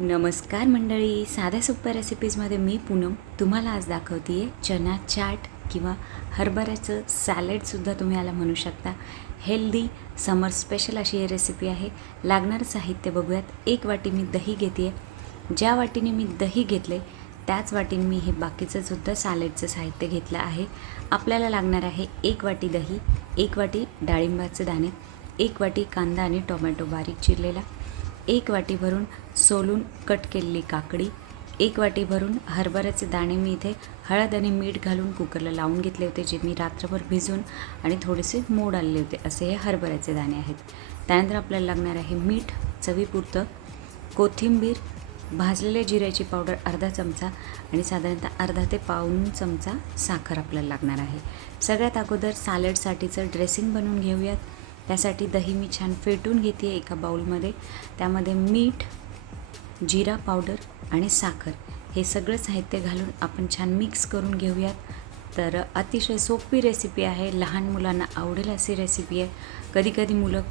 नमस्कार मंडळी साध्या सोप्या रेसिपीजमध्ये मी पूनम तुम्हाला आज दाखवते आहे चना चाट किंवा हरभऱ्याचं सॅलेडसुद्धा तुम्ही याला म्हणू शकता. हेल्दी समर स्पेशल अशी ही रेसिपी आहे. लागणारं साहित्य बघूयात. एक वाटी मी दही घेते आहे ज्या वाटीने मी दही घेतले त्याच वाटीने मी हे बाकीचंसुद्धा सॅलेडचं साहित्य घेतलं आहे. आपल्याला लागणार आहे एक वाटी दही एक वाटी डाळिंबाचे दाणे एक वाटी कांदा आणि टोमॅटो बारीक चिरलेला. एक वाटी भरून सोलून कट केलेली काकडी एक वाटी भरून हरभऱ्याचे दाणे मी इथे हळद आणि मीठ घालून कुकरला लावून घेतले होते जे मी रात्रभर भिजून आणि थोडेसे मोड आलेले होते. असे हे हरभऱ्याचे दाणे आहेत. त्यानंतर आपल्याला लागणार आहे मीठ चवीपुरतं कोथिंबीर भाजलेल्या जिऱ्याची पावडर अर्धा चमचा आणि साधारणतः अर्धा ते पाऊण चमचा साखर आपल्याला लागणार आहे. सगळ्यात अगोदर सॅलडसाठीचं ड्रेसिंग बनवून घेऊयात. त्यासाठी दही मी छान फेटून घेते एका बाऊलमध्ये त्यामध्ये मीठ जिरा पावडर आणि साखर. हे सगळं साहित्य घालून आपण छान मिक्स करून घेऊयात. तर अतिशय सोपी रेसिपी आहे लहान मुलांना आवडेल अशी रेसिपी आहे. कधीकधी मुलं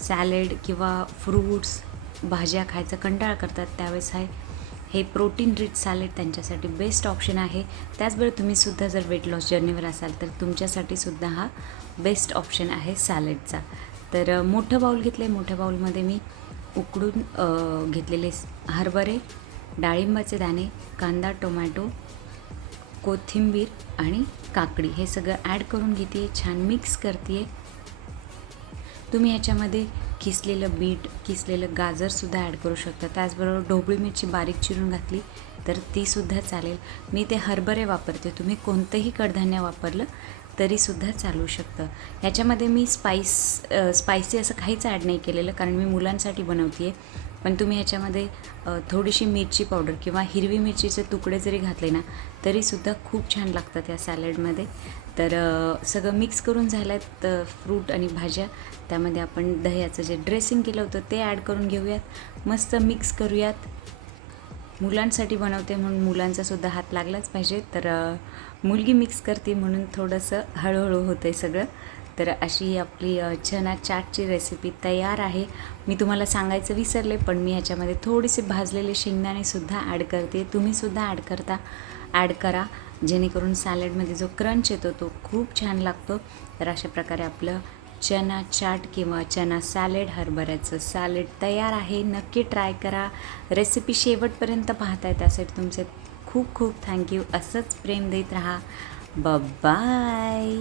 सॅलेड किंवा फ्रूट्स भाज्या खायचा कंटाळा करतात त्यावेळेस आहे. हे प्रोटीन रिच सॅलेड त्यांच्यासाठी बेस्ट ऑप्शन आहे. त्याचबरोबर तुम्हीसुद्धा जर वेट लॉस जर्नीवर असाल तर तुमच्यासाठी सुद्धा हा बेस्ट ऑप्शन आहे सॅलेडचा तर मोठं बाऊल घेतलं आहे मोठ्या बाऊलमध्ये मी उकडून घेतलेले हरभरे डाळिंबाचे दाणे कांदा टोमॅटो कोथिंबीर आणि काकडी. हे सगळं ॲड करून घेते छान मिक्स करते तुम्ही ह्याच्यामध्ये किसलेलं बीट किसलेलं गाजरसुद्धा ॲड करू शकता. त्याचबरोबर ढोबळी मिरची बारीक चिरून घातली तर तीसुद्धा चालेल. मी ते हरभरे वापरते. तुम्ही कोणतंही कडधान्य वापरलं तरीसुद्धा चालू शकतं. ह्याच्यामध्ये मी स्पाईस स्पायसी असं काहीच ॲड नाही केलेलं कारण मी मुलांसाठी बनवते आहे पण तुम्ही ह्याच्यामध्ये थोडीशी मिरची पावडर किंवा हिरवी मिरचीचे तुकडे जरी घातले ना तरीसुद्धा खूप छान लागतात या सॅलडमध्ये. तर सगळं मिक्स करून झालं फ्रूट आणि भाज्या. त्यामध्ये आपण दह्याचं जे ड्रेसिंग केलं होतं ते ॲड करून घेऊयात. मस्त मिक्स करूयात. मुलांसाठी बनवते म्हणून मुलांचासुद्धा हात लागलाच पाहिजे. तर मुलगी मिक्स करते म्हणून थोडंसं हळूहळू होतं आहे सगळं. तर अशी ही आपली चना चाटची रेसिपी तयार आहे. मी तुम्हाला सांगायचं विसरले पण मी ह्याच्यामध्ये थोडेसे भाजलेले शेंगदाणेसुद्धा ॲड करते. तुम्हीसुद्धा ॲड करता ॲड करा. जेणेकरून सॅलडमध्ये जो क्रंच येतो तो खूप छान लागतो. तर अशा प्रकारे आपलं चना चाट किंवा चना सॅलेड हरभऱ्याचं सॅलेड तयार आहे. नक्की ट्राय करा. रेसिपी शेवटपर्यंत पाहताय त्यासाठी तुमचे खूप खूप थँक्यू असंच प्रेम देत राहा. बाय